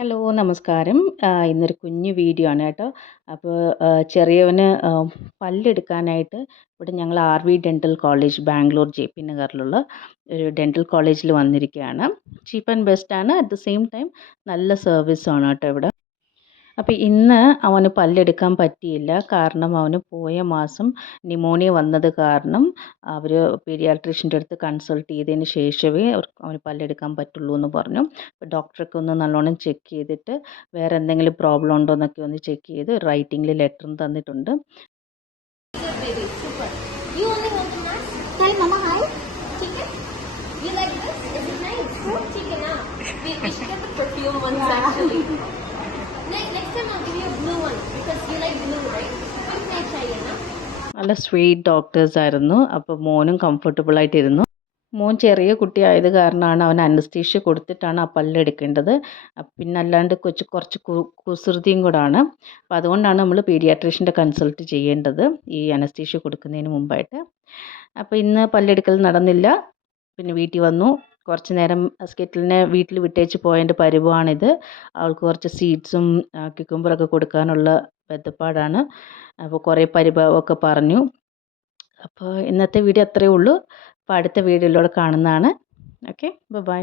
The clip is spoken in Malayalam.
ഹലോ നമസ്കാരം. ഇന്നൊരു കുഞ്ഞു വീഡിയോ ആണ് കേട്ടോ. അപ്പോൾ ചെറിയവന് പല്ലെടുക്കാനായിട്ട് ഇവിടെ ഞങ്ങൾ R V dental college Bangalore J P നഗറിലുള്ള ഒരു ഡെൻ്റൽ കോളേജിൽ വന്നിരിക്കുകയാണ്. ചീപ്പ് ആൻഡ് ബെസ്റ്റ് ആണ്, അറ്റ് ദ സെയിം ടൈം നല്ല സർവീസാണ് കേട്ടോ ഇവിടെ. അപ്പോൾ ഇന്ന് അവന് പല്ലെടുക്കാൻ പറ്റിയില്ല. കാരണം അവന് പോയ മാസം ന്യൂമോണിയ വന്നത് കാരണം അവർ പീഡിയാട്രീഷ്യൻ്റെ അടുത്ത് കൺസൾട്ട് ചെയ്തതിന് ശേഷമേ അവന് പല്ലെടുക്കാൻ പറ്റുള്ളൂ എന്ന് പറഞ്ഞു. അപ്പോൾ ഡോക്ടറൊക്കെ ഒന്ന് നല്ലോണം ചെക്ക് ചെയ്തിട്ട് വേറെ എന്തെങ്കിലും പ്രോബ്ലം ഉണ്ടോ എന്നൊക്കെ ഒന്ന് ചെക്ക് ചെയ്ത് റൈറ്റിങ്ങിൽ ലെറ്ററും തന്നിട്ടുണ്ട്. You only want the mask? Tell Mama hi. Chicken? You like this? Is it nice? Chicken, huh? We should get the perfume ones actually. Next time I'll give you a blue one because you like blue, right? Which night chahiye na? നല്ല സ്വീറ്റ് ഡോക്ടേഴ്സ് ആയിരുന്നു. അപ്പോൾ മോനും കംഫർട്ടബിൾ ആയിട്ടിരുന്നു. മോൻ ചെറിയ കുട്ടിയായത് കാരണമാണ് അവൻ അനസ്തീഷ്യ കൊടുത്തിട്ടാണ് ആ പല്ലെടുക്കേണ്ടത്. പിന്നെ അല്ലാണ്ട് കുറച്ച് കുസൃതിയും കൂടാണ്. അപ്പോൾ അതുകൊണ്ടാണ് നമ്മൾ പീഡിയാട്രീഷ്യൻ്റെ കൺസൾട്ട് ചെയ്യേണ്ടത് ഈ അനസ്തീഷ്യ കൊടുക്കുന്നതിന് മുമ്പായിട്ട്. അപ്പോൾ ഇന്ന് പല്ലെടുക്കൽ നടന്നില്ല. പിന്നെ വീട്ടിൽ വന്നു. കുറച്ച് നേരം സ്കെറ്റിലിനെ വീട്ടിൽ വിട്ടേച്ച് പോയതിൻ്റെ പരിവാണിത്. അവൾക്ക് കുറച്ച് സീഡ്സും ക്യുക്കുംബറൊക്കെ കൊടുക്കാനുള്ള ബദ്ധപ്പാടാണ്. അപ്പോൾ കുറേ പരിഭവമൊക്കെ പറഞ്ഞു. അപ്പോൾ ഇന്നത്തെ വീഡിയോ അത്രയേ ഉള്ളൂ. അപ്പോൾ അടുത്ത വീഡിയോയിലൂടെ കാണുന്നതാണ്. Okay, by.